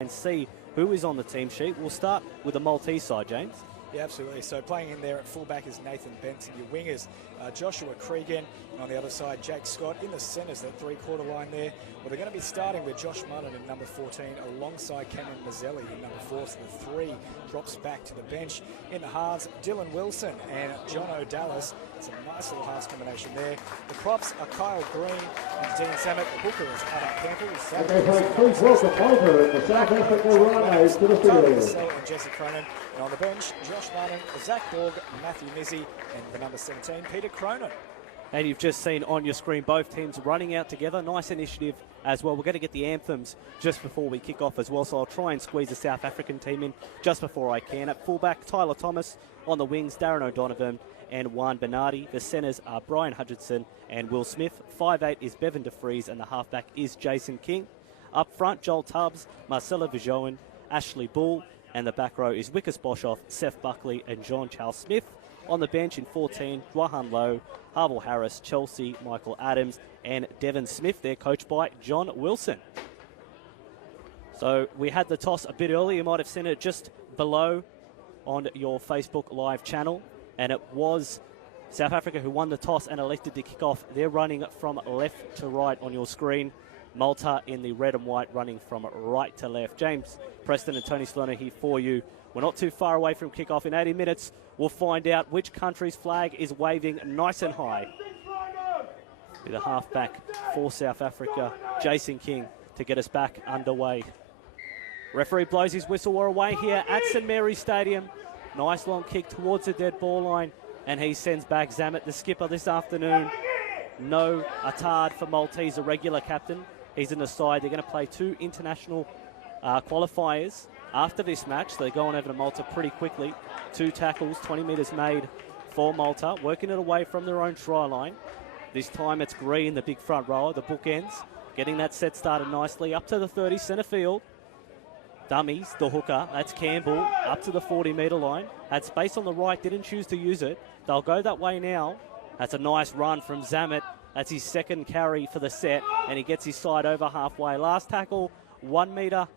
and see who is on the team sheet. We'll start with the Maltese side, James. Yeah, absolutely. So playing in there at fullback is Nathan Benson. Your wingers, Joshua Cregan. And on the other side, Jake Scott. In the centres, that three-quarter line there. Well, they're going to be starting with Josh Martin in number 14 alongside Cameron Mazzelli in number 4. So the three drops back to the bench. In the halves, Dylan Wilson and John O'Dallas. It's a nice little halves combination there. The props are Kyle Green and Dean Samet. The hooker is Adam Campbell. Please welcome over the South Africa RHINOS to the field. And Jesse Cronin. And on the bench, Josh Martin, Zach Borg, Matthew Mizzi, and the number 17, Peter Cronin. And you've just seen on your screen both teams running out together. Nice initiative as well. We're going to get the anthems just before we kick off as well, so I'll try and squeeze the South African team in just before I can. At fullback, Tyler Thomas. On the wings, Darren O'Donovan and Juan Bernardi. The centres are Brian Hutchinson and Will Smith. 5'8" is Bevan DeFries, and the halfback is Jason King. Up front, Joel Tubbs, Marcella Vijoen, Ashley Bull, and the back row is Wickes Boshoff, Seth Buckley, and John Charles Smith. On the bench in 14, Dwahan Lowe, Harville Harris, Chelsea, Michael Adams, and Devon Smith. They're coached by John Wilson. So we had the toss a bit early. You might have seen it just below on your Facebook Live channel. And it was South Africa who won the toss and elected to kick off. They're running from left to right on your screen. Malta in the red and white running from right to left. James Preston and Tony Sloner here for you. We're not too far away from kickoff. In 80 minutes, we'll find out which country's flag is waving nice and high. With a halfback for South Africa, Jason King, to get us back underway. Referee blows his whistle. We're away here at St Mary's Stadium. Nice long kick towards the dead ball line, and he sends back Zamet, the skipper, this afternoon. No Attard for Maltese, a regular captain. He's in the side. They're going to play two international qualifiers after this match. They're going over to Malta pretty quickly. 2 tackles, 20 metres made for Malta, working it away from their own try line. This time it's Green, the big front rower, the bookends, getting that set started nicely. Up to the 30, centre field. Dummies, the hooker, that's Campbell, up to the 40-metre line. Had space on the right, didn't choose to use it. They'll go that way now. That's a nice run from Zamet. That's his second carry for the set, and he gets his side over halfway. Last tackle, 1 metre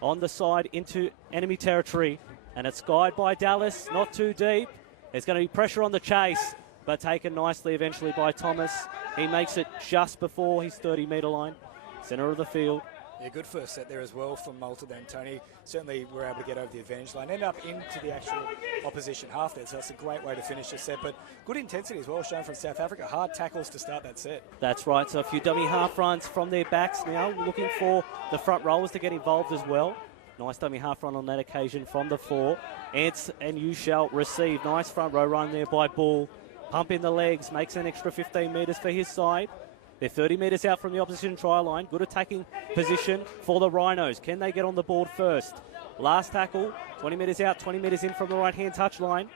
on the side into enemy territory, and it's skied by Dallas, not too deep. There's going to be pressure on the chase, but taken nicely eventually by Thomas. He makes it just before his 30-metre line, centre of the field. Yeah, good first set there as well from Malta then, Tony. Certainly were able to get over the advantage line. Ended up into the actual opposition half there, so that's a great way to finish the set. But good intensity as well shown from South Africa. Hard tackles to start that set. That's right, so a few dummy half runs from their backs now. Looking for the front rowers to get involved as well. Nice dummy half run on that occasion from the 4. Ants and you shall receive. Nice front row run there by Bull. Pump in the legs, makes an extra 15 metres for his side. They're 30 metres out from the opposition try line. Good attacking position for the RHINOS. Can they get on the board first? Last tackle, 20 metres out, 20 metres in from the right-hand touch line.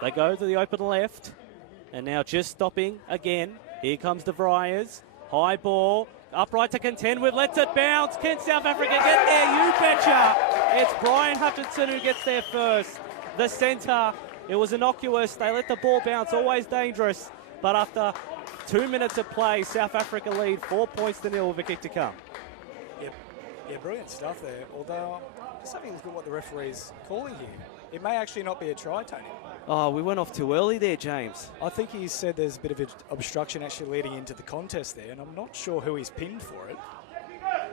They go to the open left. And now just stopping again. Here comes De Vries. High ball, upright to contend with, lets it bounce. Can South Africa get there? You betcha. It's Brian Hutchinson who gets there first. The centre, it was innocuous. They let the ball bounce, always dangerous. But after 2 minutes of play, South Africa lead 4 points to 0 with a kick to come. Yeah, brilliant stuff there. Although, just having a look at what the referee's calling here. It may actually not be a try, Tony. Oh, we went off too early there, James. I think he said there's a bit of obstruction actually leading into the contest there, and I'm not sure who he's pinned for it.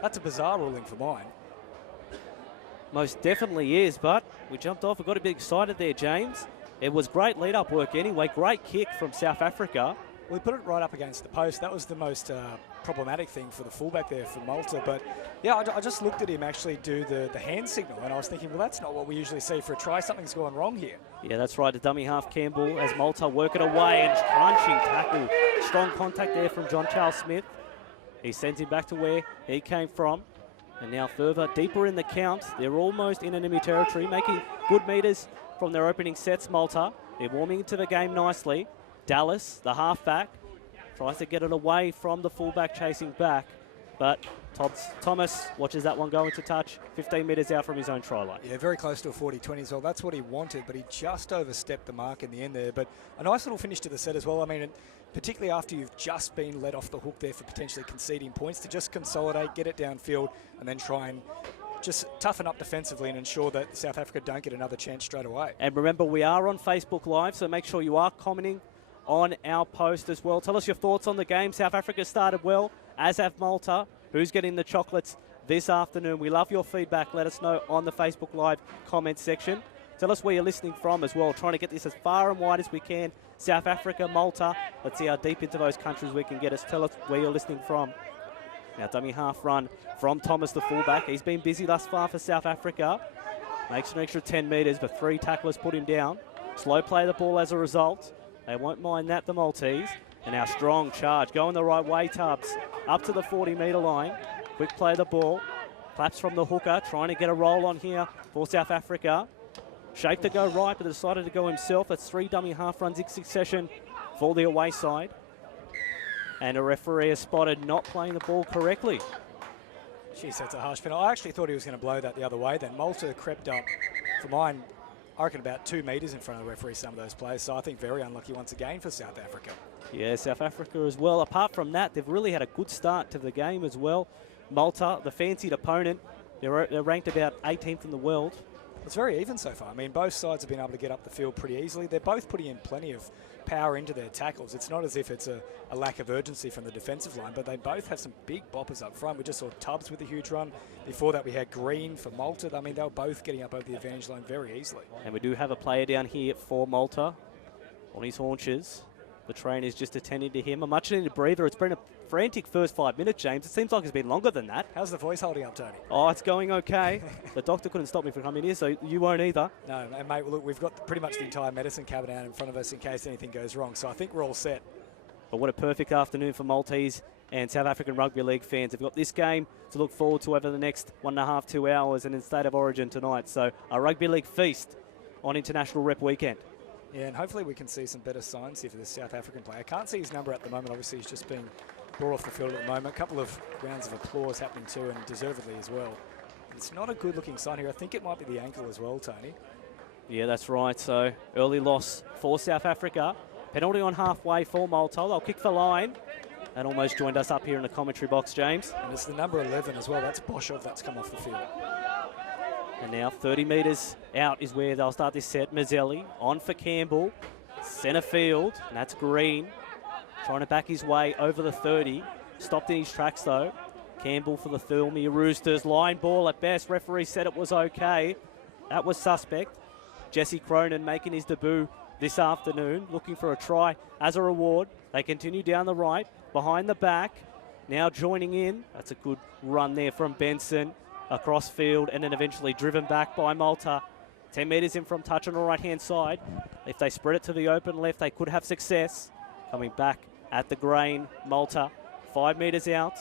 That's a bizarre ruling for mine. Most definitely is, but we jumped off. We got a bit excited there, James. It was great lead-up work anyway. Great kick from South Africa. Well, he put it right up against the post. That was the most problematic thing for the fullback there for Malta. But, yeah, I just looked at him actually do the hand signal, and I was thinking, well, that's not what we usually see for a try. Something's gone wrong here. Yeah, that's right. The dummy half Campbell as Malta work it away and crunching tackle. Strong contact there from John Charles Smith. He sends him back to where he came from. And now further deeper in the count. They're almost in enemy territory, making good metres from their opening sets, Malta. They're warming into the game nicely. Dallas, the halfback, tries to get it away from the fullback chasing back, but Thomas watches that one go into touch, 15 metres out from his own try line. Yeah, very close to a 40-20 as well. That's what he wanted, but he just overstepped the mark in the end there. But a nice little finish to the set as well. I mean, particularly after you've just been let off the hook there for potentially conceding points, to just consolidate, get it downfield, and then try and just toughen up defensively and ensure that South Africa don't get another chance straight away. And remember, we are on Facebook Live, so make sure you are commenting on our post as well. Tell us your thoughts on the game. South Africa started well, as have Malta. Who's getting the chocolates this afternoon? We love your feedback. Let us know on the Facebook Live comment section. Tell us where you're listening from as well. Trying to get this as far and wide as we can. South Africa, Malta. Let's see how deep into those countries we can get us. Tell us where you're listening from. Now, dummy half run from Thomas, the fullback. He's been busy thus far for South Africa. Makes an extra 10 metres, but 3 tacklers put him down. Slow play the ball as a result. They won't mind that, the Maltese. And now strong charge, going the right way, Tubbs. Up to the 40-metre line. Quick play the ball. Claps from the hooker, trying to get a roll on here for South Africa. Shape to go right, but decided to go himself. That's 3 dummy half runs in succession for the away side. And a referee has spotted not playing the ball correctly. Jeez, that's a harsh penalty. I actually thought he was going to blow that the other way. Then Malta crept up, for mine, I reckon about 2 metres in front of the referee, some of those players. So I think very unlucky once again for South Africa. Yeah, South Africa as well. Apart from that, they've really had a good start to the game as well. Malta, the fancied opponent, they're ranked about 18th in the world. It's very even so far. I mean, both sides have been able to get up the field pretty easily. They're both putting in plenty of power into their tackles. It's not as if it's a lack of urgency from the defensive line, but they both have some big boppers up front. We just saw Tubbs with a huge run. Before that, we had Green for Malta. I mean, they were both getting up over the advantage line very easily. And we do have a player down here for Malta on his haunches. The trainer's just attending to him. A much-needed breather. It's been a frantic first 5 minutes, James. It seems like it's been longer than that. How's the voice holding up, Tony? Oh, it's going okay. The doctor couldn't stop me from coming here, so you won't either. No, and mate, look, we've got pretty much the entire medicine cabinet out in front of us in case anything goes wrong, so I think we're all set. But what a perfect afternoon for Maltese and South African Rugby League fans. They've got this game to look forward to over the next 1.5, 2 hours and in State of Origin tonight. So a Rugby League feast on International Rep Weekend. Yeah, and hopefully we can see some better signs here for this South African player. I can't see his number at the moment. Obviously, he's just being brought off the field at the moment. A couple of rounds of applause happening too, and deservedly as well. It's not a good-looking sign here. I think it might be the ankle as well, Tony. Yeah, that's right. So early loss for South Africa. Penalty on halfway for Malta. They'll kick the line. That almost joined us up here in the commentary box, James. And it's the number 11 as well. That's Boshov that's come off the field. And now 30 metres out is where they'll start this set. Mazzelli on for Campbell. Centre field, and that's Green. Trying to back his way over the 30. Stopped in his tracks though. Campbell for the Thilmy Roosters. Line ball at best. Referee said it was okay. That was suspect. Jesse Cronin making his debut this afternoon. Looking for a try as a reward. They continue down the right. Behind the back. Now joining in. That's a good run there from Benson. Across field and then eventually driven back by Malta. 10 metres in from touch on the right-hand side. If they spread it to the open left, they could have success. Coming back at the grain, Malta. 5 metres out.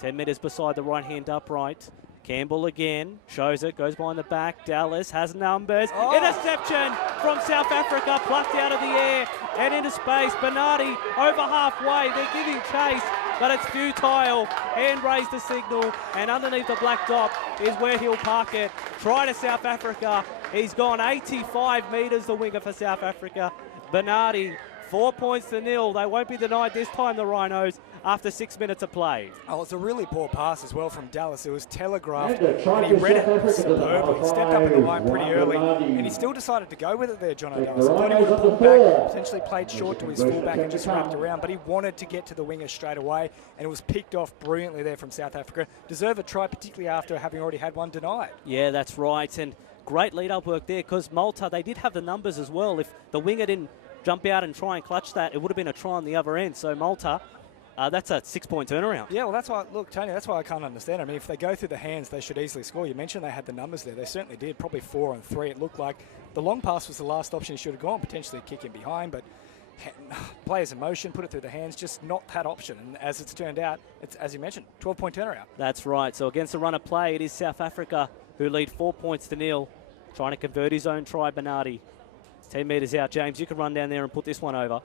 10 metres beside the right-hand upright. Campbell again. Shows it. Goes behind the back. Dallas has numbers. Oh. Interception from South Africa. Plucked out of the air and into space. Bernardi over halfway. They're giving chase, but it's futile. Hand raised the signal, and underneath the black dot is where he'll park it. Try to South Africa. He's gone 85 metres, the winger for South Africa. Bernardi, 4 points to 0. They won't be denied this time, the Rhinos, after 6 minutes of play. Oh, it's a really poor pass as well from Dallas. It was telegraphed, and he read it superbly. He stepped up in the line pretty early, and he still decided to go with it there, John O'Dallas. I thought he would have pulled back, potentially played short to his fullback and just wrapped around, but he wanted to get to the winger straight away, and it was picked off brilliantly there from South Africa. Deserve a try, particularly after having already had one denied. Yeah, that's right, and great lead-up work there, because Malta, they did have the numbers as well. If the winger didn't jump out and try and clutch that, it would have been a try on the other end. So Malta, that's a 6-point turnaround. Yeah, well, that's why, look, Tony, that's why I can't understand. I mean, if they go through the hands, they should easily score. You mentioned they had the numbers there. They certainly did, probably 4 and 3. It looked like the long pass was the last option he should have gone, potentially kick him behind, but players in motion, put it through the hands, just not that option. And as it's turned out, it's, as you mentioned, 12-point turnaround. That's right. So against the run of play, it is South Africa who lead 4 points to 0, trying to convert his own try, Bernardi. 10 metres out. James, you can run down there and put this one over.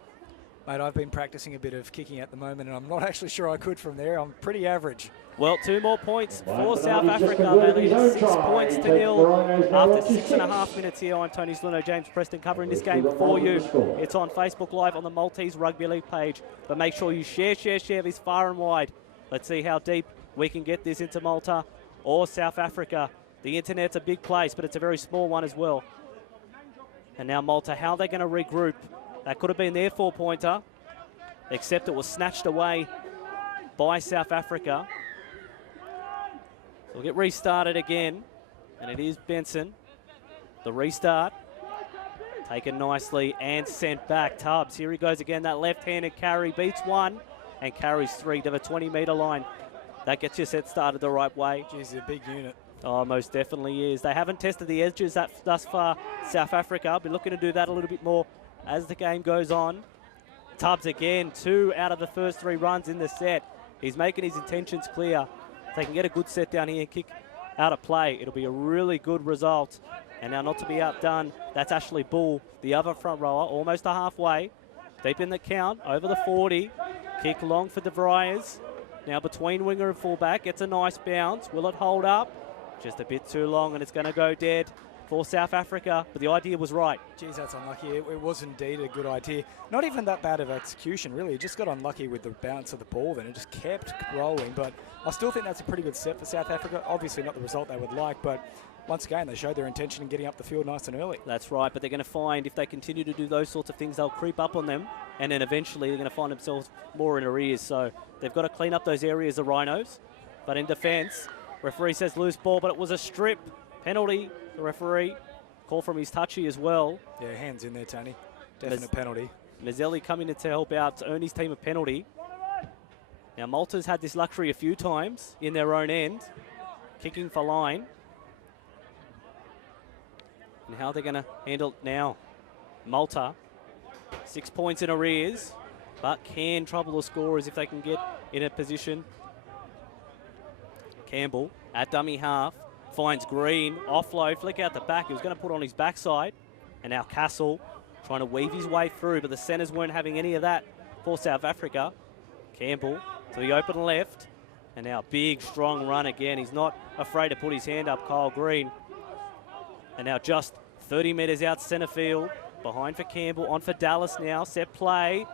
Mate, I've been practicing a bit of kicking at the moment, and I'm not actually sure I could from there. I'm pretty average. Well, 2 more points for South Africa. They lead 6 points to 0 after 6.5 minutes here. I'm Tony Slino, James Preston, covering this game for you. It's on Facebook Live on the Maltese Rugby League page. But make sure you share this far and wide. Let's see how deep we can get this into Malta or South Africa. The internet's a big place, but it's a very small one as well. And now Malta, how are they going to regroup? That could have been their 4-pointer, except it was snatched away by South Africa. So we'll get restarted again, and it is Benson. The restart, taken nicely and sent back. Tubbs, here he goes again, that left-handed carry, beats one and carries three to the 20-metre line. That gets your set started the right way. Geez, he's a big unit. Oh, most definitely is. They haven't tested the edges thus far, South Africa. Be looking to do that a little bit more as the game goes on. Tubbs again, 2 out of the first 3 runs in the set. He's making his intentions clear. If they can get a good set down here and kick out of play, it'll be a really good result. And now, not to be outdone, that's Ashley Bull, the other front rower, almost a halfway. Deep in the count, over the 40. Kick long for De Vries. Now between winger and fullback, gets a nice bounce. Will it hold up? Just a bit too long, and it's going to go dead for South Africa. But the idea was right. Geez, that's unlucky. It was indeed a good idea. Not even that bad of execution, really. He just got unlucky with the bounce of the ball then. It just kept rolling. But I still think that's a pretty good set for South Africa. Obviously not the result they would like, but once again, they showed their intention in getting up the field nice and early. That's right, but they're going to find if they continue to do those sorts of things, they'll creep up on them, and then eventually they're going to find themselves more in arrears. So they've got to clean up those areas, the Rhinos. But in defence, referee says loose ball, but it was a strip penalty. The referee called from his touchy as well. Yeah, hands in there, Tony. Definite penalty. Mazzelli coming in to help out to earn his team a penalty. Now Malta's had this luxury a few times in their own end, kicking for line. And how they're going to handle it now. Malta, 6 points in arrears, but can trouble the scorers if they can get in a position. Campbell at dummy half, finds Green, offload, flick out the back. He was going to put on his backside. And now Castle trying to weave his way through, but the centres weren't having any of that for South Africa. Campbell to the open left. And now big, strong run again. He's not afraid to put his hand up, Kyle Green. And now just 30 metres out centre field. Behind for Campbell, on for Dallas now. Set play.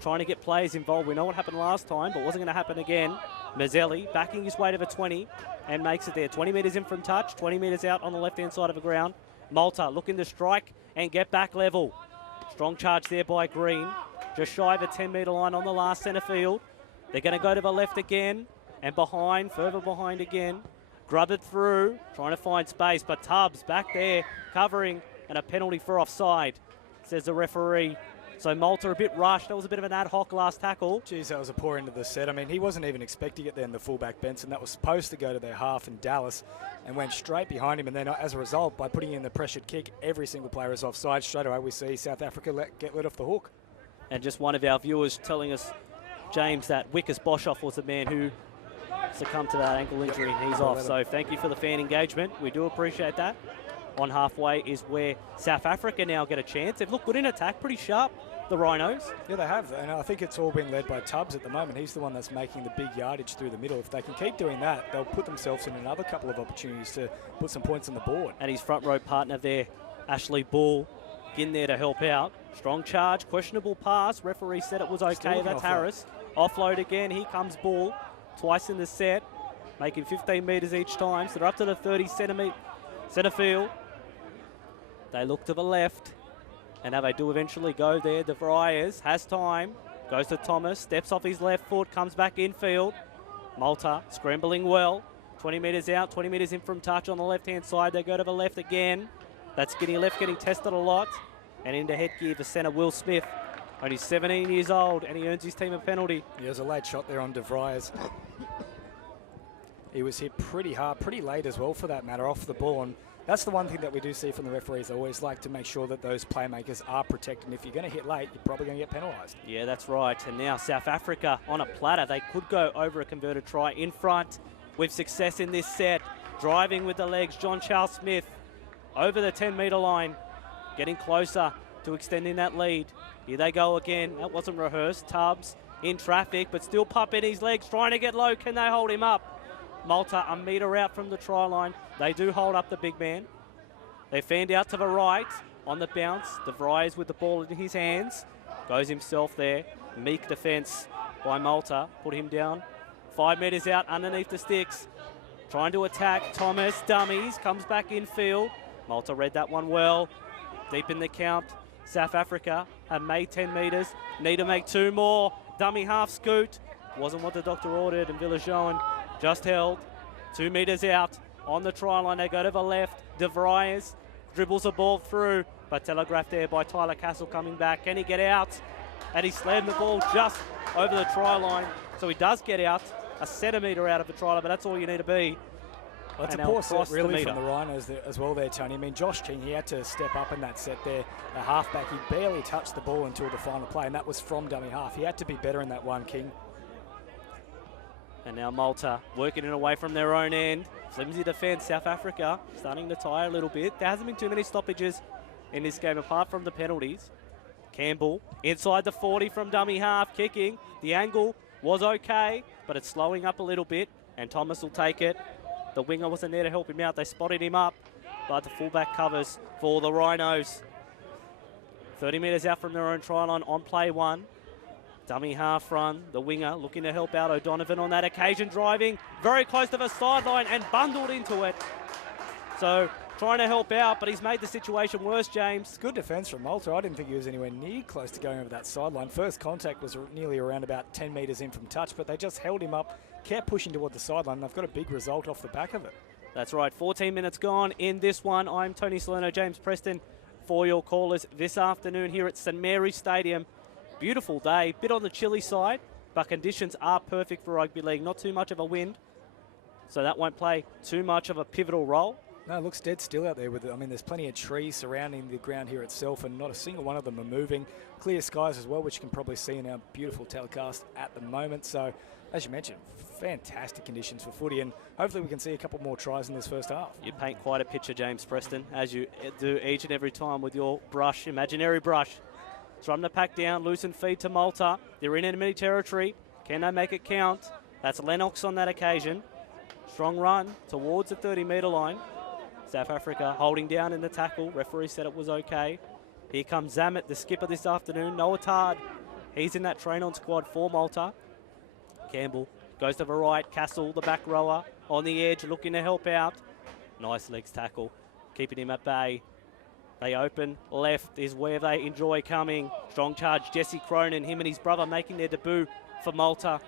Trying to get players involved. We know what happened last time, but wasn't going to happen again. Mazzelli backing his way to the 20 and makes it there. 20 metres in from touch, 20 metres out on the left-hand side of the ground. Malta looking to strike and get back level. Strong charge there by Green. Just shy of the 10-metre line on the last centre field. They're going to go to the left again and behind, further behind again. Grub it through, trying to find space, but Tubbs back there covering, and a penalty for offside, says the referee. So Malta a bit rushed. That was a bit of an ad hoc last tackle. Geez, that was a poor end of the set. I mean, he wasn't even expecting it then, the fullback Benson. That was supposed to go to their half in Dallas and went straight behind him. And then as a result, by putting in the pressured kick, every single player is offside. Straight away we see South Africa get let off the hook. And just one of our viewers telling us, James, that Wickes Boshoff was the man who succumbed to that ankle injury, and he's off. So thank you for the fan engagement. We do appreciate that. On halfway is where South Africa now get a chance. They've looked good in attack, pretty sharp, the Rhinos. Yeah, they have, and I think it's all been led by Tubbs at the moment. He's the one that's making the big yardage through the middle. If they can keep doing that, they'll put themselves in another couple of opportunities to put some points on the board. And his front row partner there, Ashley Bull, in there to help out. Strong charge, questionable pass. Referee said it was okay. That's Harris. Offload again. Here comes Bull. Twice in the set, making 15 metres each time. So they're up to the 30 centre field. They look to the left, and now they do eventually go there. De Vries has time, goes to Thomas, steps off his left foot, comes back infield. Malta scrambling well, 20 metres out, 20 metres in from touch on the left-hand side. They go to the left again. That skinny left getting tested a lot. And into headgear for centre Will Smith. Only 17 years old, and he earns his team a penalty. Yeah, there's a late shot there on De Vries. He was hit pretty hard, pretty late as well for that matter, off the ball. And that's the one thing that we do see from the referees. They always like to make sure that those playmakers are protected. And if you're going to hit late, you're probably going to get penalised. Yeah, that's right. And now South Africa on a platter. They could go over a converted try in front with success in this set. Driving with the legs, John Charles Smith over the 10-metre line, getting closer to extending that lead. Here they go again. That wasn't rehearsed. Tubbs in traffic, but still pumping his legs, trying to get low. Can they hold him up? Malta a metre out from the try line. They do hold up the big man. They fanned out to the right on the bounce. De Vries with the ball in his hands. Goes himself there. Meek defence by Malta. Put him down. 5 metres out underneath the sticks. trying to attack. Thomas, dummies, comes back in field. Malta read that one well. Deep in the count. South Africa have made 10 metres. Need to make 2 more. Dummy half scoot. Wasn't what the doctor ordered, and Villajoen just held. 2 metres out. On the try line, they go to the left. De Vries dribbles the ball through, but telegraphed there by Tyler Castle coming back. Can he get out? And he slammed the ball just over the try line. So he does get out, a centimetre out of the try line, but that's all you need to be. Well, it's a poor set really from the Rhinos as well there, Tony. I mean, Josh King, he had to step up in that set there. The halfback, he barely touched the ball until the final play, and that was from dummy half. He had to be better in that one, King. And now Malta working it away from their own end. Flimsy defence, South Africa starting to tire a little bit. There hasn't been too many stoppages in this game apart from the penalties. Campbell inside the 40 from dummy half, kicking. The angle was okay, but it's slowing up a little bit, and Thomas will take it. The winger wasn't there to help him out. They spotted him up, but the fullback covers for the Rhinos. 30 metres out from their own try line on play 1. Dummy half run, the winger looking to help out O'Donovan on that occasion, driving very close to the sideline and bundled into it. So trying to help out, but he's made the situation worse, James. Good defence from Malta. I didn't think he was anywhere near close to going over that sideline. First contact was nearly around about 10 metres in from touch, but they just held him up, kept pushing toward the sideline. They've got a big result off the back of it. That's right, 14 minutes gone in this one. I'm Tony Salerno, James Preston for your callers this afternoon here at St Mary's Stadium. Beautiful day, bit on the chilly side, but conditions are perfect for rugby league. Not too much of a wind, so that won't play too much of a pivotal role. No, it looks dead still out there with it. I mean, there's plenty of trees surrounding the ground here itself, and not a single one of them are moving. Clear skies as well, which you can probably see in our beautiful telecast at the moment. So, as you mentioned, fantastic conditions for footy, and hopefully we can see a couple more tries in this first half. You paint quite a picture, James Preston, as you do each and every time with your brush, imaginary brush. From the pack down, loosen feed to Malta. They're in enemy territory. Can they make it count? That's Lennox on that occasion. Strong run towards the 30-metre line. South Africa holding down in the tackle. Referee said it was okay. Here comes Zamet, the skipper this afternoon. Noah Tard, he's in that train-on squad for Malta. Campbell goes to the right. Castle, the back rower, on the edge, looking to help out. Nice legs tackle, keeping him at bay. They open left is where they enjoy coming. Strong charge, Jesse Cronin, him and his brother making their debut for Malta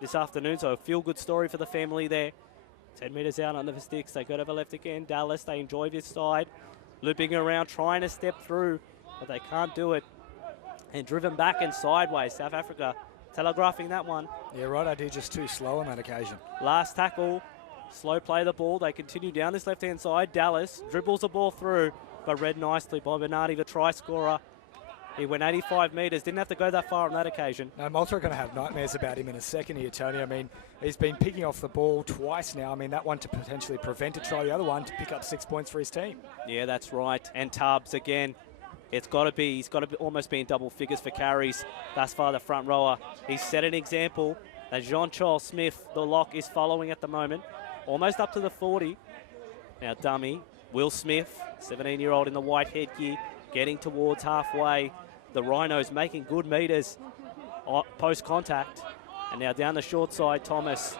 this afternoon. So a feel-good story for the family there. 10 metres out under the sticks. They go to the left again. Dallas, they enjoy this side. Looping around, trying to step through, but they can't do it. And driven back and sideways. South Africa telegraphing that one. Yeah, right idea, just too slow on that occasion. Last tackle, slow play the ball. They continue down this left-hand side. Dallas dribbles the ball through, but read nicely by Bernardi, the try scorer. He went 85 metres, didn't have to go that far on that occasion. No, Malta are going to have nightmares about him in a second here, Tony. I mean, he's been picking off the ball twice now. I mean, that one to potentially prevent a try, the other one to pick up 6 points for his team. Yeah, that's right. And Tubbs again. He's got to be almost be in double figures for carries. Thus far, the front rower. He's set an example that Jean-Charles Smith, the lock, is following at the moment. Almost up to the 40. Now, dummy, Will Smith, 17-year-old in the white headgear, getting towards halfway. The Rhinos making good metres post-contact. And now down the short side, Thomas.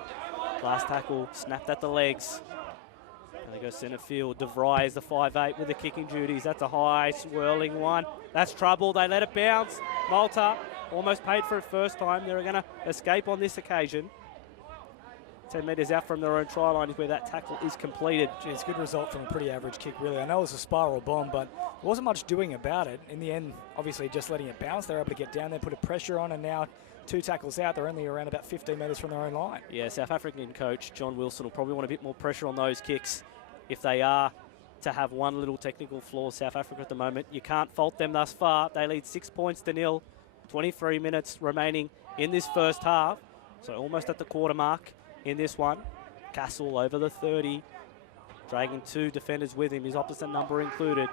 Last tackle, snapped at the legs. And they go centre field. De Vries, the 5'8", with the kicking duties. That's a high, swirling one. That's trouble. They let it bounce. Malta almost paid for it first time. They're going to escape on this occasion. 10 metres out from their own try line is where that tackle is completed. Geez, good result from a pretty average kick, really. I know it was a spiral bomb, but there wasn't much doing about it. In the end, obviously, just letting it bounce, they're able to get down there, put a pressure on, and now 2 tackles out. They're only around about 15 metres from their own line. Yeah, South African coach John Wilson will probably want a bit more pressure on those kicks if they are to have one little technical flaw. South Africa at the moment, you can't fault them thus far. They lead 6 points to nil. 23 minutes remaining in this first half, so almost at the quarter mark in this one. Castle over the 30, dragging 2 defenders with him, his opposite number included.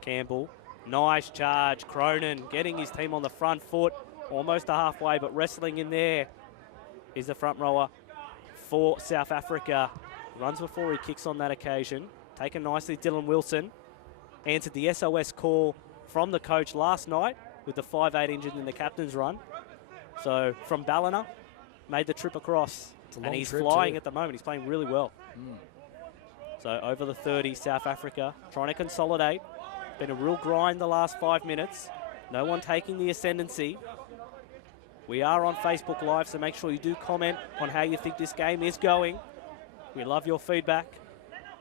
Campbell, nice charge. Cronin getting his team on the front foot, almost to halfway, but wrestling in there is the front rower for South Africa. Runs before he kicks on that occasion. Taken nicely, Dylan Wilson. Answered the SOS call from the coach last night with the 5'8" injured in the captain's run. So from Ballina, made the trip across. And he's flying at the moment. He's playing really well. So over the 30, South Africa trying to consolidate. Been a real grind the last 5 minutes. No one taking the ascendancy. We are on Facebook Live, so make sure you do comment on how you think this game is going. We love your feedback.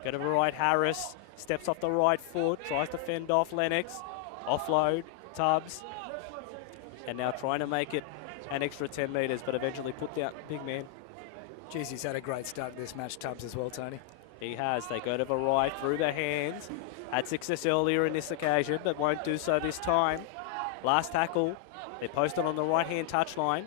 Go to the right, Harris. Steps off the right foot. Tries to fend off Lennox. Offload, Tubbs. And now trying to make it an extra 10 metres, but eventually put down big man. Geez, he's had a great start to this match, Tubbs, as well, Tony. He has. They go to the right through their hands. Had success earlier in this occasion, but won't do so this time. Last tackle. They're posted on the right-hand touchline.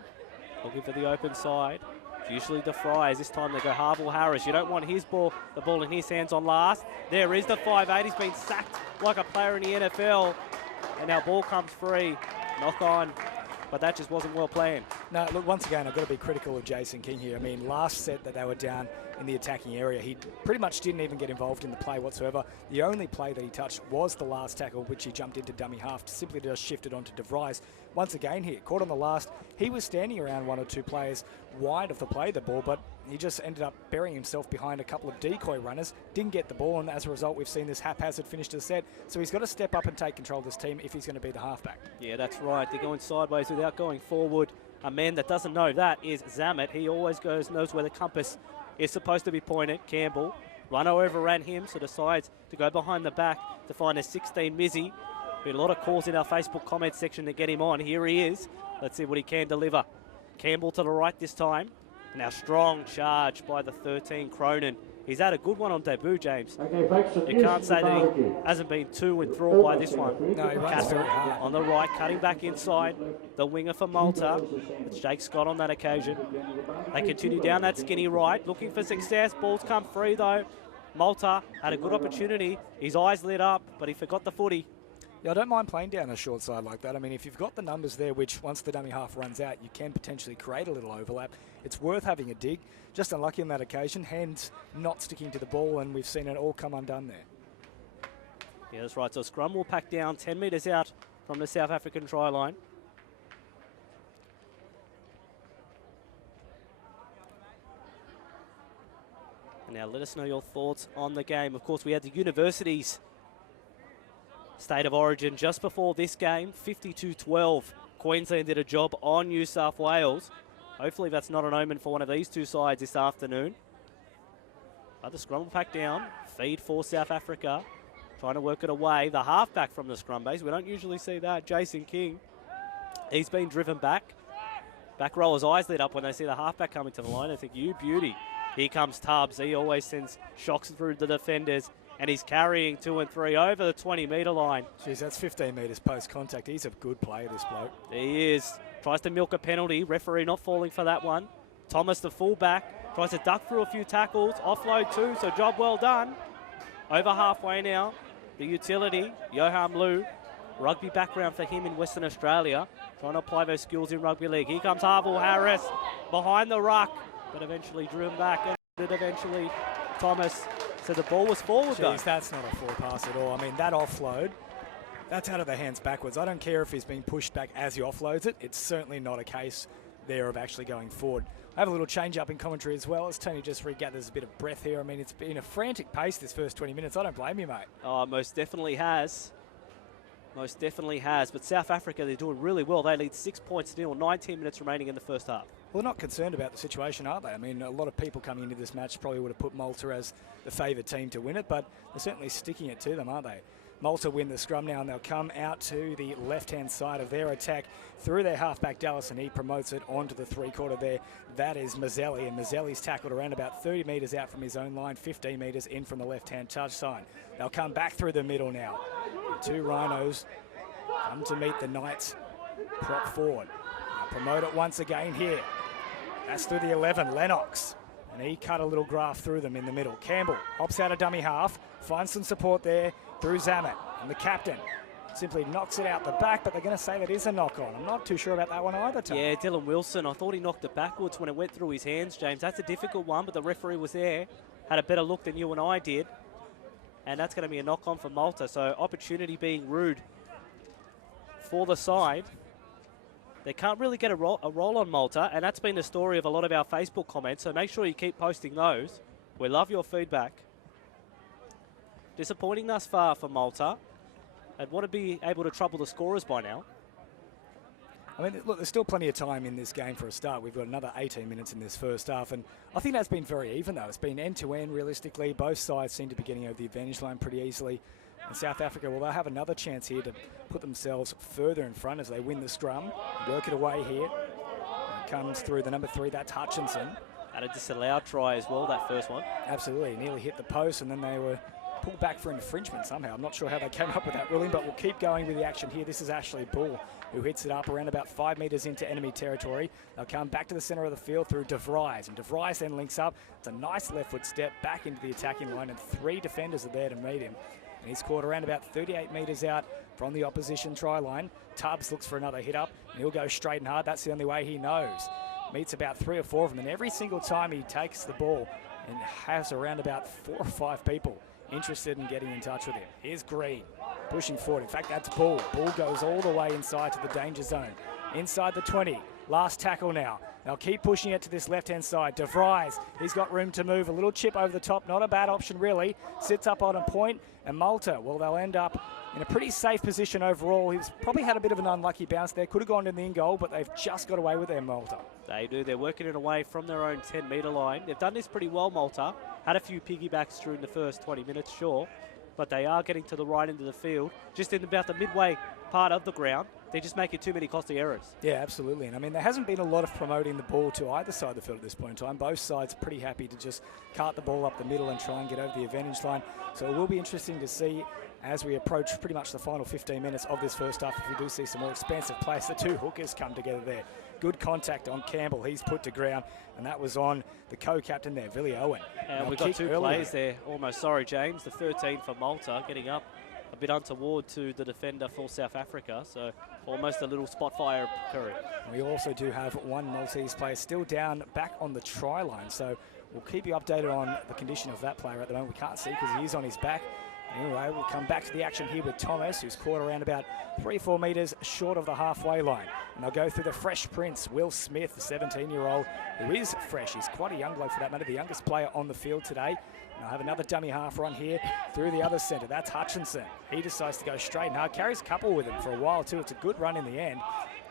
Looking for the open side. It's usually the Fryers. This time they go Harville Harris. You don't want his ball, the ball in his hands on last. There is the 5'8". He's been sacked like a player in the NFL. And now ball comes free. Knock on. But that just wasn't well planned. No, look, once again, I've got to be critical of Jason King here. I mean, last set that they were down in the attacking area, he pretty much didn't even get involved in the play whatsoever. The only play that he touched was the last tackle, which he jumped into dummy half, simply just shifted onto De Vries. Once again here, caught on the last, he was standing around 1 or 2 players wide of the play, the ball, but he just ended up burying himself behind a couple of decoy runners, didn't get the ball, and as a result, we've seen this haphazard finish to the set. So he's got to step up and take control of this team if he's going to be the halfback. Yeah, that's right. They're going sideways without going forward. A man that doesn't know that is Zamet. He always knows where the compass is supposed to be pointed. Campbell, Rhino overran him, so decides to go behind the back to find a 16 Mizzy. Been a lot of calls in our Facebook comment section to get him on. Here he is. Let's see what he can deliver. Campbell to the right this time. Now strong charge by the 13 Cronin. He's had a good one on debut, James. You can't say that he hasn't been too enthralled by this one. No, he runs very hard. On the right, cutting back inside. The winger for Malta. It's Jake Scott on that occasion. They continue down that skinny right, looking for success. Balls come free though. Malta had a good opportunity. His eyes lit up, but he forgot the footy. Yeah, I don't mind playing down a short side like that. I mean, if you've got the numbers there, which once the dummy half runs out, you can potentially create a little overlap. It's worth having a dig. Just unlucky on that occasion. Hands not sticking to the ball, and we've seen it all come undone there. Yeah, that's right. So scrum will pack down 10 metres out from the South African try line. And now let us know your thoughts on the game. Of course, we had the universities State of Origin just before this game, 52-12. Queensland did a job on New South Wales. Hopefully that's not an omen for one of these two sides this afternoon. But the scrum will pack down. Feed for South Africa. Trying to work it away. The halfback from the scrum base. We don't usually see that. Jason King. He's been driven back. Back rowers' eyes lit up when they see the halfback coming to the line. They think, you beauty. Here comes Tubbs. He always sends shocks through the defenders. And he's carrying 2 and 3 over the 20-metre line. Jeez, that's 15 metres post-contact. He's a good player, this bloke. He is. Tries to milk a penalty. Referee not falling for that one. Thomas, the fullback, tries to duck through a few tackles. Offload too, so job well done. Over halfway now. The utility, Johan Liu. Rugby background for him in Western Australia. Trying to apply those skills in rugby league. Here comes Harville Harris behind the ruck, but eventually drew him back. And eventually Thomas. So the ball was forward, though. That's not a forward pass at all. I mean, that offload, that's out of the hands backwards. I don't care if he's being pushed back as he offloads it. It's certainly not a case there of actually going forward. I have a little change up in commentary as well as Tony just regathers a bit of breath here. I mean, it's been a frantic pace this first 20 minutes. I don't blame you, mate. Oh, most definitely has. Most definitely has. But South Africa, they're doing really well. They lead 6-0, 19 minutes remaining in the first half. Well, they're not concerned about the situation, are they? I mean, a lot of people coming into this match probably would have put Malta as the favoured team to win it, but they're certainly sticking it to them, aren't they? Malta win the scrum now, and they'll come out to the left-hand side of their attack through their halfback Dallas, and he promotes it onto the three-quarter there. That is Mazzelli, and Mazzelli's tackled around about 30 metres out from his own line, 15 metres in from the left-hand touch sign. They'll come back through the middle now. The two Rhinos come to meet the Knights prop forward. They'll promote it once again here. That's through the 11, Lennox. And he cut a little graph through them in the middle. Campbell hops out of dummy half, finds some support there through Zamet. And the captain simply knocks it out the back, but they're going to say that is a knock-on. I'm not too sure about that one either, Tom. Yeah, Dylan Wilson, I thought he knocked it backwards when it went through his hands, James. That's a difficult one, but the referee was there, had a better look than you and I did. And that's going to be a knock-on for Malta. So opportunity being rude for the side. They can't really get a roll on Malta, and that's been the story of a lot of our Facebook comments, so make sure you keep posting those. We love your feedback. Disappointing thus far for Malta. I'd want to be able to trouble the scorers by now. I mean, look, there's still plenty of time in this game for a start. We've got another 18 minutes in this first half, and I think that's been very even, though. It's been end-to-end, realistically. Both sides seem to be getting over the advantage line pretty easily. And South Africa, well, they'll have another chance here to put themselves further in front as they win the scrum. Work it away here. It comes through the number 3, that's Hutchinson. And a disallowed try as well, that first one. Absolutely, nearly hit the post, and then they were pulled back for infringement somehow. I'm not sure how they came up with that ruling, but we'll keep going with the action here. This is Ashley Bull, who hits it up around about 5 metres into enemy territory. They'll come back to the centre of the field through De Vries, and De Vries then links up. It's a nice left foot step back into the attacking line, and 3 defenders are there to meet him. And he's caught around about 38 metres out from the opposition try line. Tubbs looks for another hit up, and he'll go straight and hard. That's the only way he knows. Meets about 3 or 4 of them, and every single time he takes the ball and has around about 4 or 5 people interested in getting in touch with him. Here's Green, pushing forward. In fact, that's Bull. Bull goes all the way inside to the danger zone. Inside the 20. Last tackle now. They'll keep pushing it to this left-hand side. De Vries, he's got room to move. A little chip over the top. Not a bad option, really. Sits up on a point. And Malta, well, they'll end up in a pretty safe position overall. He's probably had a bit of an unlucky bounce there. Could have gone to the in-goal, but they've just got away with their Malta. They do. They're working it away from their own 10-metre line. They've done this pretty well, Malta. Had a few piggybacks during the first 20 minutes, sure. But they are getting to the right end of the field. Just in about the midway part of the ground, they're just making too many costly errors. Yeah, absolutely. And I mean, there hasn't been a lot of promoting the ball to either side of the field at this point in time. Both sides are pretty happy to just cart the ball up the middle and try and get over the advantage line. So it will be interesting to see as we approach pretty much the final 15 minutes of this first half, if we do see some more expansive plays. The 2 hookers come together there. Good contact on Campbell. He's put to ground, and that was on the co-captain there, Billy Owen. And we've got 2 plays there. Almost sorry, James. The 13 for Malta getting up a bit untoward to the defender for South Africa, so almost a little spot fire occurring. We also do have 1 Maltese player still down back on the try line, so we'll keep you updated on the condition of that player at the moment. We can't see because he is on his back. Anyway, we'll come back to the action here with Thomas, who's caught around about 3 or 4 metres short of the halfway line. And they'll go through the fresh prince, Will Smith, the 17-year-old, who is fresh. He's quite a young bloke for that matter, the youngest player on the field today. And I'll have another dummy half run here through the other centre. That's Hutchinson. He decides to go straight and hard. Carries a couple with him for a while too. It's a good run in the end.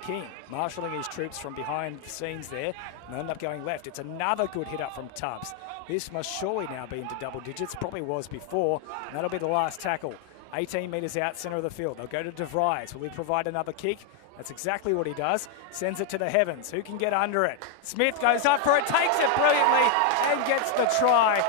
King marshalling his troops from behind the scenes there, and they'll end up going left. It's another good hit up from Tubbs. This must surely now be into double digits. Probably was before, and that'll be the last tackle. 18 metres out, centre of the field. They'll go to De Vries. Will he provide another kick? That's exactly what he does. Sends it to the heavens. Who can get under it? Smith goes up for it, takes it brilliantly, and gets the try.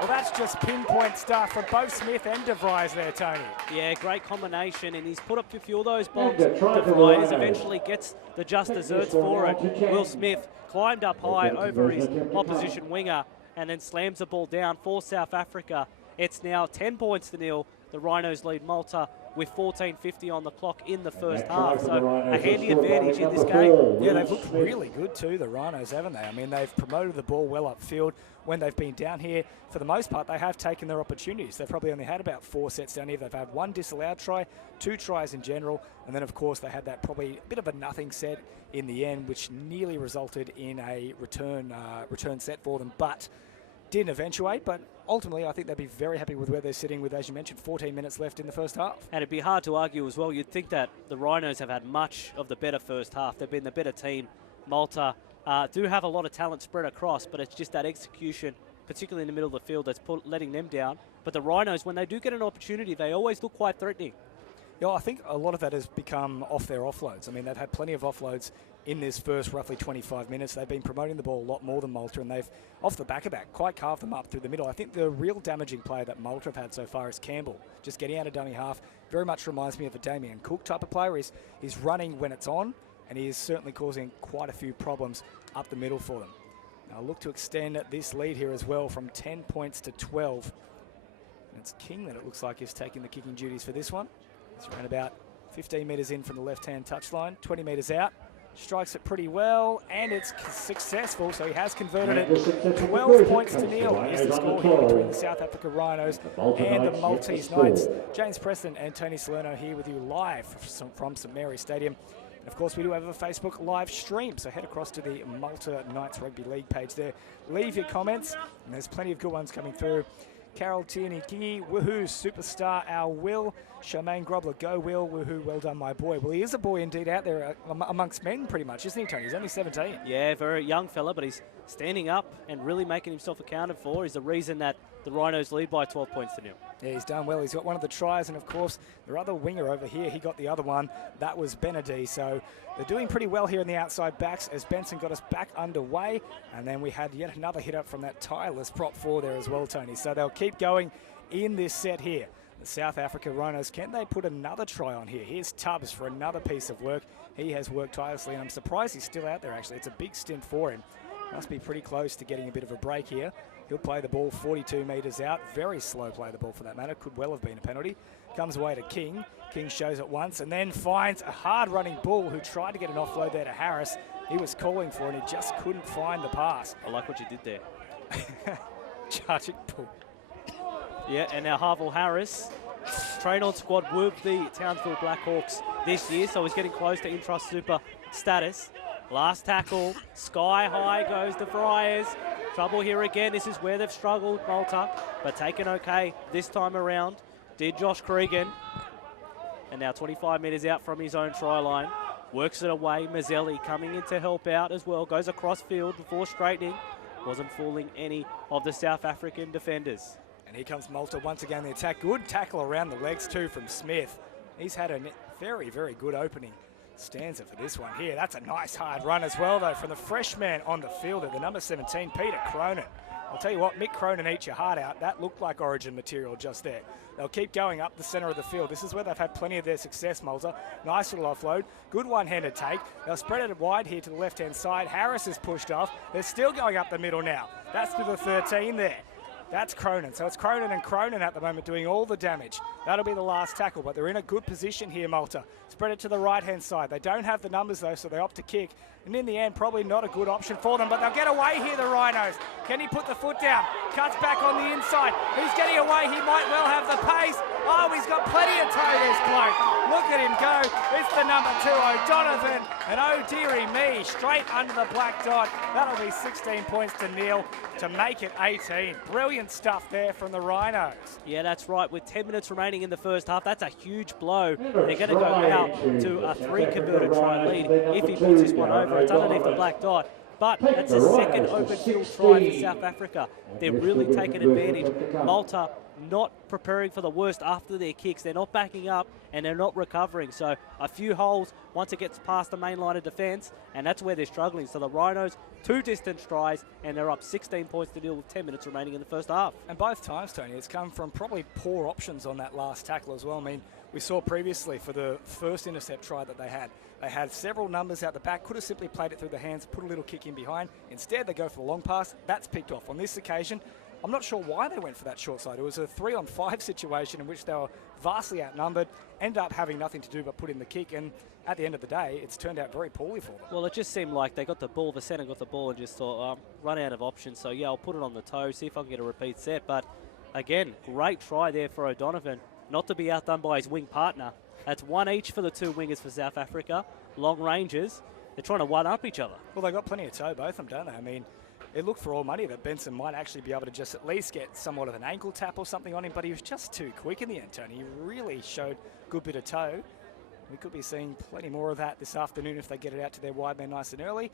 Well, that's just pinpoint stuff from both Smith and De Vries there, Tony. Yeah, great combination, and he's put up a few of those bombs. De Vries eventually gets the just desserts for it. Will Smith climbed up high over his opposition winger and then slams the ball down for South Africa. It's now 10 points to 0. The Rhinos lead Malta with 14:50 on the clock in the first half. So a handy advantage in this game. Yeah, they've looked really good too, the Rhinos, haven't they? I mean, they've promoted the ball well upfield. When they've been down here, for the most part, they have taken their opportunities. They've probably only had about 4 sets down here. They've had 1 disallowed try, 2 tries in general, and then, of course, they had that probably a bit of a nothing set in the end, which nearly resulted in a return set for them, but didn't eventuate. But ultimately, I think they'd be very happy with where they're sitting with, as you mentioned, 14 minutes left in the first half. And it'd be hard to argue as well. You'd think that the Rhinos have had much of the better first half. They've been the better team. Malta do have a lot of talent spread across, but it's just that execution, particularly in the middle of the field, that's letting them down. But the Rhinos, when they do get an opportunity, they always look quite threatening. Yeah, I think a lot of that has become off their offloads. I mean, they've had plenty of offloads in this first roughly 25 minutes. They've been promoting the ball a lot more than Malta, and they've, off the back of that, quite carved them up through the middle. I think the real damaging player that Malta have had so far is Campbell. Just getting out of dummy half. Very much reminds me of a Damien Cook type of player. He's running when it's on, and he is certainly causing quite a few problems up the middle for them. Now look to extend this lead here as well from 10 points to 12. And it's King that it looks like is taking the kicking duties for this one. He's around about 15 metres in from the left-hand touchline, 20 metres out. Strikes it pretty well, and it's successful, so he has converted it. 12 points to 0 is the score here between the South Africa Rhinos and the Maltese Knights. James Preston and Tony Salerno here with you live from St Mary's Stadium. And of course, we do have a Facebook live stream, so head across to the Malta Knights Rugby League page there. Leave your comments, and there's plenty of good ones coming through. Carol Tierney Kingy, woohoo, superstar, our Will. Charmaine Grobler, go Will, woohoo, well done, my boy. Well, he is a boy indeed out there amongst men pretty much, isn't he, Tony? He's only 17. Yeah, very young fella, but he's standing up and really making himself accounted for. He's the reason that the Rhinos lead by 12 points to nil. Yeah, he's done well. He's got one of the tries, and of course, their other winger over here, he got the other one. That was Benedy. So they're doing pretty well here in the outside backs as Benson got us back underway. And then we had yet another hit up from that tireless prop 4 there as well, Tony. So they'll keep going in this set here. The South Africa Rhinos, can they put another try on here? Here's Tubbs for another piece of work. He has worked tirelessly, and I'm surprised he's still out there, actually. It's a big stint for him. Must be pretty close to getting a bit of a break here. He'll play the ball 42 metres out. Very slow play the ball for that matter. Could well have been a penalty. Comes away to King. King shows it once and then finds a hard-running Bull who tried to get an offload there to Harris. He was calling for it and he just couldn't find the pass. I like what you did there. Charging Bull. Yeah, and now Harville Harris, train-on squad with the Townsville Blackhawks this year, so he's getting close to Intrust Super status. Last tackle, sky high goes the Friars. Trouble here again. This is where they've struggled, Malta, but taken okay this time around. Did Josh Cregan. And now 25 metres out from his own try line. Works it away. Mazzelli coming in to help out as well. Goes across field before straightening. Wasn't fooling any of the South African defenders. And here comes Malta once again. The attack. Good tackle around the legs too from Smith. He's had a very, very good opening stanza for this one here. That's a nice hard run as well, though, from the freshman on the field, the number 17, Peter Cronin. I'll tell you what, Mick Cronin eats your heart out. That looked like Origin material just there. They'll keep going up the centre of the field. This is where they've had plenty of their success, Malta. Nice little offload. Good one-handed take. They'll spread it wide here to the left-hand side. Harris is pushed off. They're still going up the middle now. That's to the 13 there. That's Cronin. So it's Cronin and Cronin at the moment doing all the damage. That'll be the last tackle, but they're in a good position here, Malta. Spread it to the right-hand side. They don't have the numbers, though, so they opt to kick. And in the end, probably not a good option for them, but they'll get away here, the Rhinos. Can he put the foot down? Cuts back on the inside. He's getting away. He might well have the pace. Oh, he's got plenty of toe, this bloke. Look at him go. It's the number 2, O'Donovan. And oh, dearie me, straight under the black dot. That'll be 16 points to nil to make it 18. Brilliant stuff there from the Rhinos. Yeah, that's right. With 10 minutes remaining in the first half, that's a huge blow. They're going to go out to a 3 converted try lead if he puts this one over. It's underneath the black dot. But that's a second open field try for South Africa. They're really taking advantage. Malta not preparing for the worst after their kicks. They're not backing up and they're not recovering. So a few holes once it gets past the main line of defence, and that's where they're struggling. So the Rhinos, 2 distance tries, and they're up 16 points to nil with 10 minutes remaining in the first half. And both times, Tony, it's come from probably poor options on that last tackle as well. I mean, we saw previously for the first intercept try that they had several numbers out the back, could have simply played it through the hands, put a little kick in behind. Instead, they go for the long pass. That's picked off. On this occasion, I'm not sure why they went for that short side. It was a 3-on-5 situation in which they were vastly outnumbered, ended up having nothing to do but put in the kick, and at the end of the day, it's turned out very poorly for them. Well, it just seemed like they got the ball, the centre got the ball and just thought, run out of options. So, yeah, I'll put it on the toe, see if I can get a repeat set. But, again, great try there for O'Donovan, not to be outdone by his wing partner. That's 1 each for the 2 wingers for South Africa. Long ranges. They're trying to one-up each other. Well, they've got plenty of toe, both of them, don't they? I mean, it looked for all money that Benson might actually be able to just at least get somewhat of an ankle tap or something on him, but he was just too quick in the end, Tony. He really showed a good bit of toe. We could be seeing plenty more of that this afternoon if they get it out to their wide man nice and early.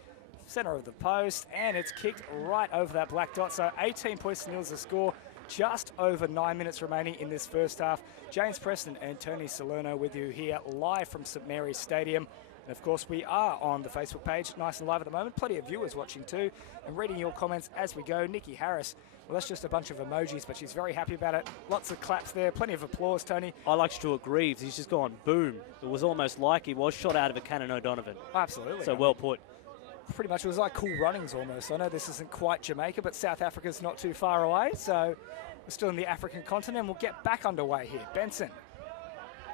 Centre of the post, and it's kicked right over that black dot. So 18 points to nil is the score. Just over 9 minutes remaining in this first half. James Preston and Tony Salerno with you here live from St Mary's Stadium. And of course, we are on the Facebook page, nice and live at the moment. Plenty of viewers watching too, and reading your comments as we go. Nikki Harris, well, that's just a bunch of emojis, but she's very happy about it. Lots of claps there, plenty of applause, Tony. I like Stuart Greaves. He's just gone boom. It was almost like he was shot out of a cannon, O'Donovan. Absolutely. So well put. Pretty much, it was like Cool Runnings almost. I know this isn't quite Jamaica, but South Africa's not too far away, so we're still in the African continent. We'll get back underway here. Benson,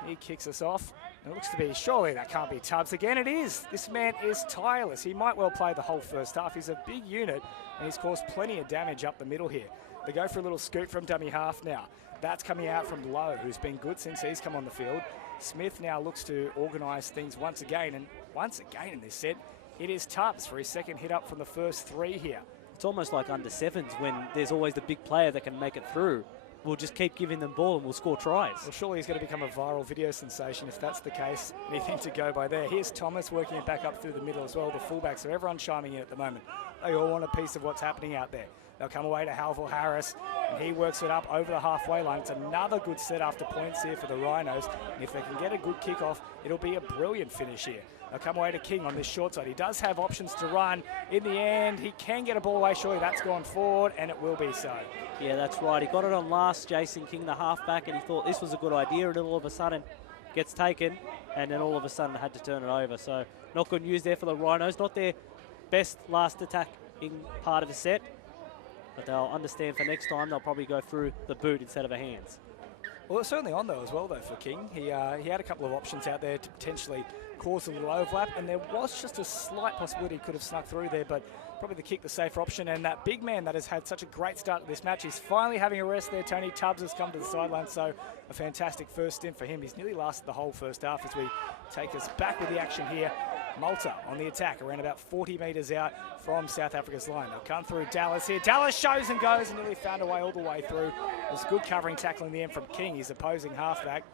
he kicks us off. It looks to be, surely that can't be Tubbs again. It is. This man is tireless. He might well play the whole first half. He's a big unit, and he's caused plenty of damage up the middle here. They go for a little scoot from dummy half now. That's coming out from Lowe, who's been good since he's come on the field. Smith now looks to organise things once again, and once again in this set, it is Tubbs for his second hit up from the first 3 here. It's almost like under sevens when there's always the big player that can make it through. We'll just keep giving them ball and we'll score tries. Well, surely he's going to become a viral video sensation if that's the case. Anything to go by there. Here's Thomas working it back up through the middle as well, the fullback. So everyone's chiming in at the moment. They all want a piece of what's happening out there. They'll come away to Halville Harris, and he works it up over the halfway line. It's another good set after points here for the Rhinos. And if they can get a good kickoff, it'll be a brilliant finish here. They'll come away to King on this short side. He does have options to run. In the end, he can get a ball away. Surely that's gone forward, and it will be so. Yeah, that's right. He got it on last, Jason King, the halfback, and he thought this was a good idea, and all of a sudden gets taken, and then all of a sudden had to turn it over. So not good news there for the Rhinos. Not their best last attacking part of the set, but they'll understand for next time they'll probably go through the boot instead of a hands. Well, it's certainly on though as well though for King. He had a couple of options out there to potentially cause a little overlap, and there was just a slight possibility he could have snuck through there, but probably the kick the safer option. And that big man that has had such a great start to this match, he's finally having a rest there. Tony Tubbs has come to the sideline, so a fantastic first stint for him. He's nearly lasted the whole first half as we take us back with the action here. Malta on the attack, around about 40 metres out from South Africa's line. They'll come through Dallas here. Dallas shows and goes and nearly found a way all the way through. There's good covering tackle in the end from King, his opposing halfback.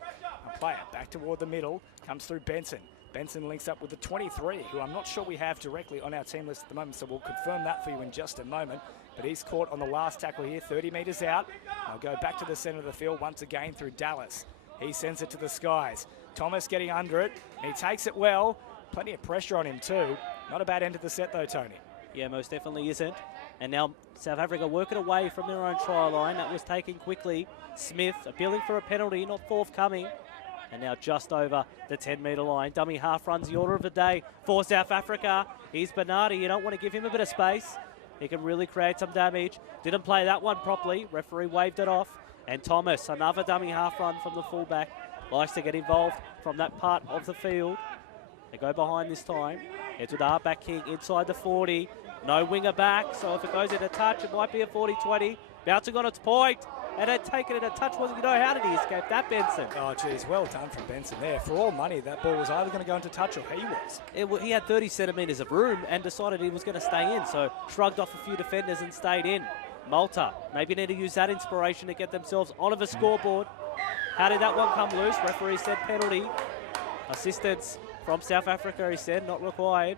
A player back toward the middle, comes through Benson. Benson links up with the 23, who I'm not sure we have directly on our team list at the moment, so we'll confirm that for you in just a moment. But he's caught on the last tackle here, 30 metres out. They'll go back to the centre of the field once again through Dallas. He sends it to the skies. Thomas getting under it, and he takes it well. Plenty of pressure on him too. Not a bad end of the set though, Tony. Yeah, most definitely isn't. And now South Africa working away from their own try line. That was taken quickly. Smith appealing for a penalty, not forthcoming. And now just over the 10-metre line. Dummy half runs the order of the day for South Africa. Here's Bernardi. You don't want to give him a bit of space. He can really create some damage. Didn't play that one properly. Referee waved it off. And Thomas, another dummy half run from the fullback. Likes to get involved from that part of the field. They go behind this time. Heads with the halfback King inside the 40. No winger back, so if it goes in a touch, it might be a 40-20. Bouncing on its point, and it taken it a touch. Wasn't, you know, how did he escape that, Benson? Oh, geez, well done from Benson there. For all money, that ball was either going to go into touch or he was. He had 30 centimetres of room and decided he was going to stay in, so shrugged off a few defenders and stayed in. Malta maybe need to use that inspiration to get themselves onto the scoreboard. How did that one come loose? Referee said penalty. Assistance from South Africa, he said, not required.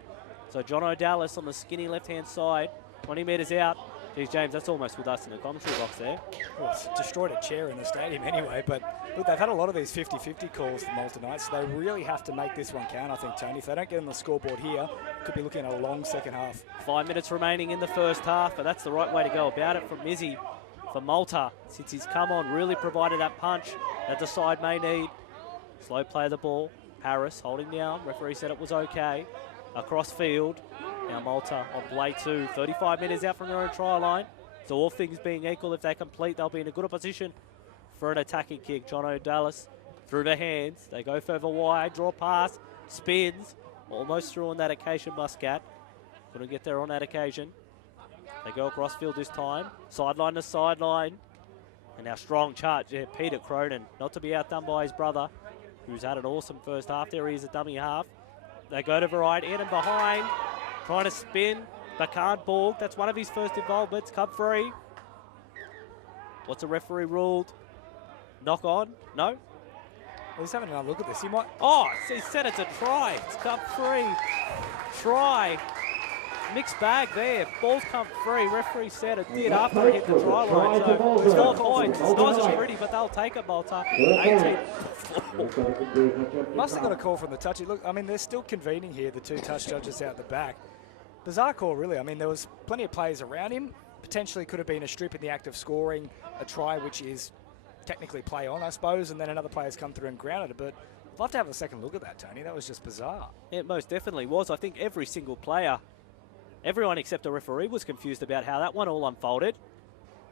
So John O'Dallas on the skinny left-hand side, 20 metres out. Geez, James, that's almost with us in the commentary box there. Well, it's destroyed a chair in the stadium anyway, but look, they've had a lot of these 50-50 calls for Malta tonight, so they really have to make this one count, I think, Tony. If they don't get on the scoreboard here, could be looking at a long second half. 5 minutes remaining in the first half, but that's the right way to go about it from Mizzy for Malta. Since he's come on, really provided that punch that the side may need. Slow play of the ball. Harris holding down. Referee said it was okay. Across field. Now Malta on play 2. 35 metres out from their own try line. So all things being equal, if they complete, they'll be in a good position for an attacking kick. John O'Dallas through the hands. They go further wide. Draw pass. Spins. Almost through on that occasion, Muscat. Couldn't get there on that occasion. They go across field this time. Sideline to sideline. And now strong charge. Yeah, Peter Cronin. Not to be outdone by his brother, who's had an awesome first half. There he is, a dummy half. They go to Variety, in and behind, trying to spin, but can't ball. That's one of his first involvements. Come free. What's the referee ruled? Knock on? No? Well, he's having another look at this. He might. Oh, he said it's a try. It's come free. Try. Mixed bag there. Ball's come free. Referee said it did after it hit the try line. So it's 4 points. It's nice and pretty, but they'll take it, Malta. 18. Must have got a call from the touchy. Look, I mean, they're still convening here, the two touch judges out the back. Bizarre call, really. I mean, there was plenty of players around him. Potentially could have been a strip in the act of scoring a try, which is technically play on, I suppose, and then another player's come through and grounded it. But I'd love to have a second look at that, Tony. That was just bizarre. It most definitely was. I think every single player, everyone except the referee, was confused about how that one all unfolded.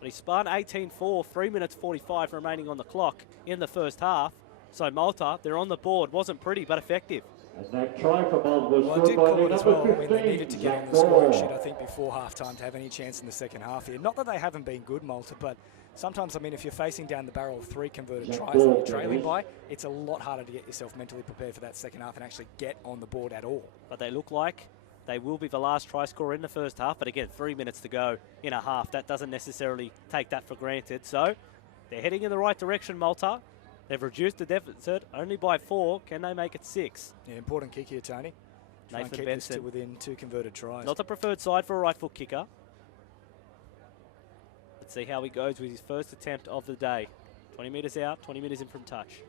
But he spun 18-4, 3 minutes 45 remaining on the clock in the first half. So Malta, they're on the board. Wasn't pretty, but effective. And that try for Malta was Well, I did scored by call the it as well. I number mean, they 15, needed to get on the Jack scoring Ball. sheet, I think, before half-time to have any chance in the second half here. Not that they haven't been good, Malta, but sometimes, I mean, if you're facing down the barrel of 3 converted Jack tries Ball, that you're trailing please. by, it's a lot harder to get yourself mentally prepared for that second half and actually get on the board at all. But they look like they will be the last try scorer in the first half. But again, 3 minutes to go in a half. That doesn't necessarily take that for granted. So they're heading in the right direction, Malta. They've reduced the deficit only by 4. Can they make it 6? Yeah, important kick here, Tony. Try and Nathan keep this to Benson. within 2 converted tries. Not the preferred side for a right foot kicker. Let's see how he goes with his first attempt of the day. 20 metres out, 20 metres in from touch.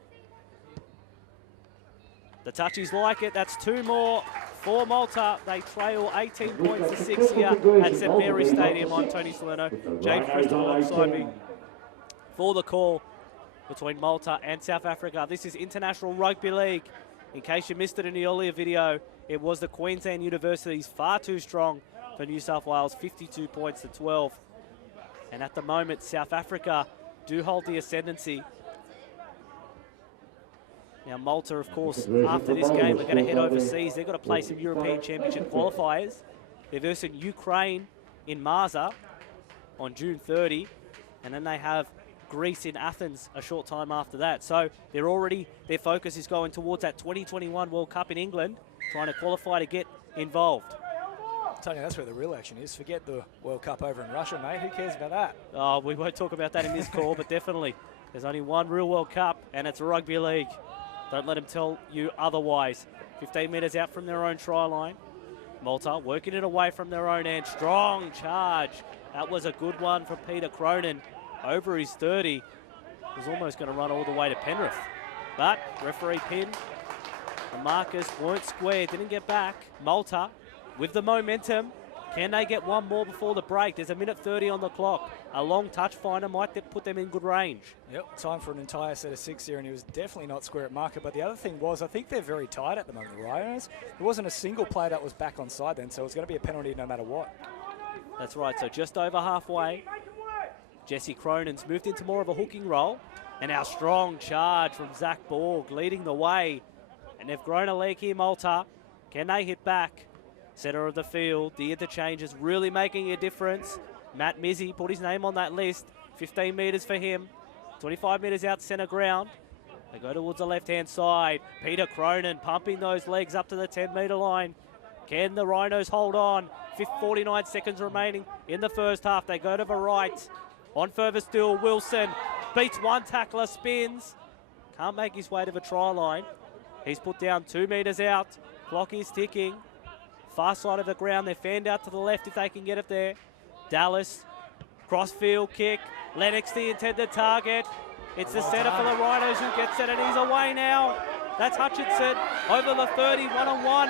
The touchies like it. That's 2 more for Malta. They trail 18 points to 6 here at St Mary's Stadium. I'm Tony Salerno. James Preston alongside me for the call between Malta and South Africa. This is International Rugby League. In case you missed it in the earlier video, it was the Queensland Universities far too strong for New South Wales, 52 points to 12. And at the moment, South Africa do hold the ascendancy. Now Malta, of course, after this game, are going to head overseas. They've got to play some European Championship qualifiers. They're versing Ukraine in Marsa on June 30. And then they have Greece in Athens a short time after that. So they're already, their focus is going towards that 2021 World Cup in England, trying to qualify to get involved. Tony, that's where the real action is. Forget the World Cup over in Russia, mate. Who cares about that? Oh, we won't talk about that in this call, but definitely there's only one real World Cup, and it's Rugby League. Don't let them tell you otherwise. 15 metres out from their own try line. Malta working it away from their own end. Strong charge. That was a good one from Peter Cronin. Over his 30. Was almost going to run all the way to Penrith. But referee pin. The markers weren't squared. Didn't get back. Malta with the momentum. Can they get one more before the break? There's a minute 30 on the clock. A long touch finder might put them in good range. Yep, time for an entire set of 6 here, and he was definitely not square at marker. But the other thing was, I think they're very tight at the moment, the RHINOS. There wasn't a single player that was back on side then, so it was going to be a penalty no matter what. That's right, so just over halfway. Jesse Cronin's moved into more of a hooking role. And our strong charge from Zach Borg leading the way. And they've grown a leg here, Malta. Can they hit back? Centre of the field, the interchanges really making a difference. Matt Mizzy put his name on that list. 15 metres for him. 25 metres out centre ground. They go towards the left-hand side. Peter Cronin pumping those legs up to the 10-metre line. Can the RHINOS hold on? 49 seconds remaining in the first half. They go to the right. On further still, Wilson beats one tackler, spins. Can't make his way to the try line. He's put down 2 metres out. Clock is ticking. Far side of the ground. They're fanned out to the left if they can get it there. Dallas, crossfield kick. Lennox the intended target. It's the centre for the RHINOS who gets it, and he's away now. That's Hutchinson over the 30, one-on-one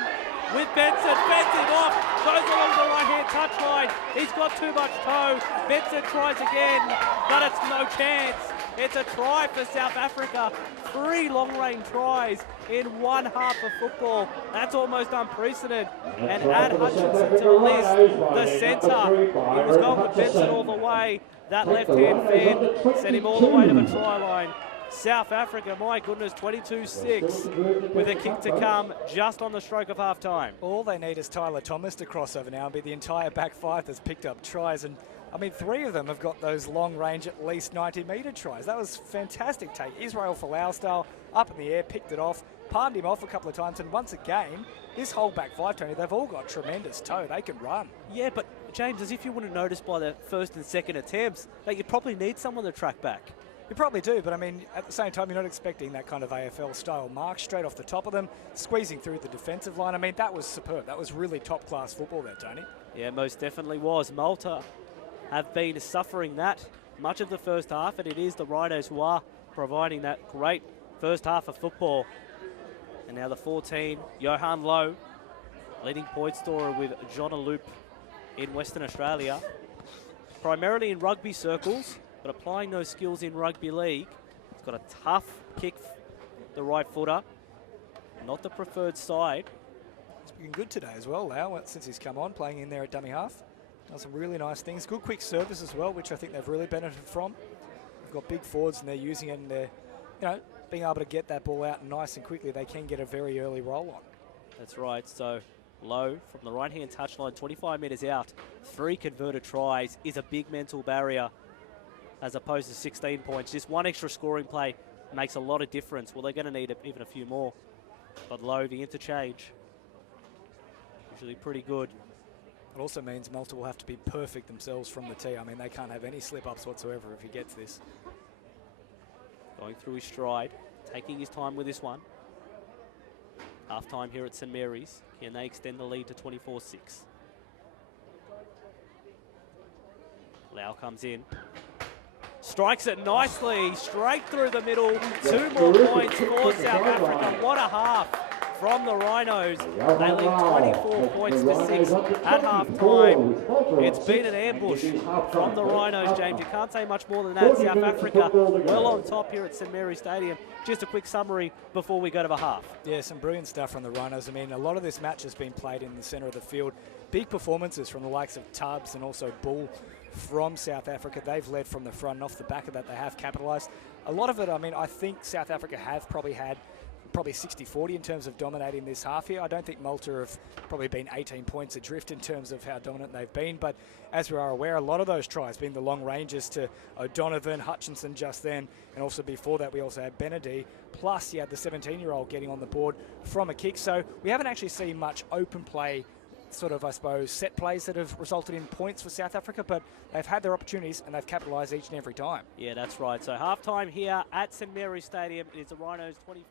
with Benson. Fencing off, goes along the right-hand touchline. He's got too much toe. Benson tries again, but it's no chance. It's a try for South Africa. 3 long-range tries in one half of football. That's almost unprecedented. And add Hutchinson to the list, the centre. He was going with Benson all the way. That left-hand fan sent him all the way to the try line. South Africa, my goodness, 22-6 with a kick to come just on the stroke of half-time. All they need is Tyler Thomas to cross over now and be the entire back 5 that's picked up tries. And I mean, 3 of them have got those long range, at least 90-metre tries. That was fantastic take. Israel Folau style, up in the air, picked it off, palmed him off a couple of times. And once again, this whole back 5, Tony, they've all got tremendous toe. They can run. Yeah, but James, as if you wouldn't notice by the first and second attempts, that you probably need someone to track back. You probably do, but I mean, at the same time, you're not expecting that kind of AFL-style mark straight off the top of them, squeezing through the defensive line. I mean, that was superb. That was really top-class football there, Tony. Yeah, most definitely was. Malta have been suffering that much of the first half, and it is the RHINOS who are providing that great first half of football. And now the 14, Johan Lowe, leading point scorer with John Aloop in Western Australia. Primarily in rugby circles, but applying those skills in rugby league. He's got a tough kick, the right footer. Not the preferred side. He's been good today as well, Lau, since he's come on, playing in there at dummy half. Done some really nice things. Good quick service as well, which I think they've really benefited from. They've got big forwards and they're using it, and they're, being able to get that ball out nice and quickly. They can get a very early roll on. That's right. So Low from the right-hand touchline, 25 metres out. 3 converted tries is a big mental barrier as opposed to 16 points. Just one extra scoring play makes a lot of difference. Well, they're going to need even a few more. But Low, the interchange, usually pretty good. It also means Malta will have to be perfect themselves from the tee. I mean, they can't have any slip-ups whatsoever if he gets this. Going through his stride, taking his time with this one. Half-time here at St Mary's. Can they extend the lead to 24-6? Lau comes in. Strikes it nicely, straight through the middle. 2 more points for South Africa. What a half from the Rhinos. They lead 24 points to 6 at half-time. It's been an ambush from the Rhinos, James. You can't say much more than that. South Africa well on top here at St Mary's Stadium. Just a quick summary before we go to the half. Yeah, some brilliant stuff from the Rhinos. I mean, a lot of this match has been played in the centre of the field. Big performances from the likes of Tubbs and also Bull from South Africa. They've led from the front, and off the back of that, they have capitalised. A lot of it, I mean, I think South Africa have probably had 60-40 in terms of dominating this half here. I don't think Malta have probably been 18 points adrift in terms of how dominant they've been, but as we are aware, a lot of those tries being the long ranges to O'Donovan, Hutchinson just then, and also before that we also had Benedy, plus you had the 17-year-old getting on the board from a kick. So we haven't actually seen much open play, sort of, I suppose, set plays that have resulted in points for South Africa, but they've had their opportunities and they've capitalised each and every time. Yeah, that's right. So half-time here at St Mary's Stadium. It is the Rhinos 24.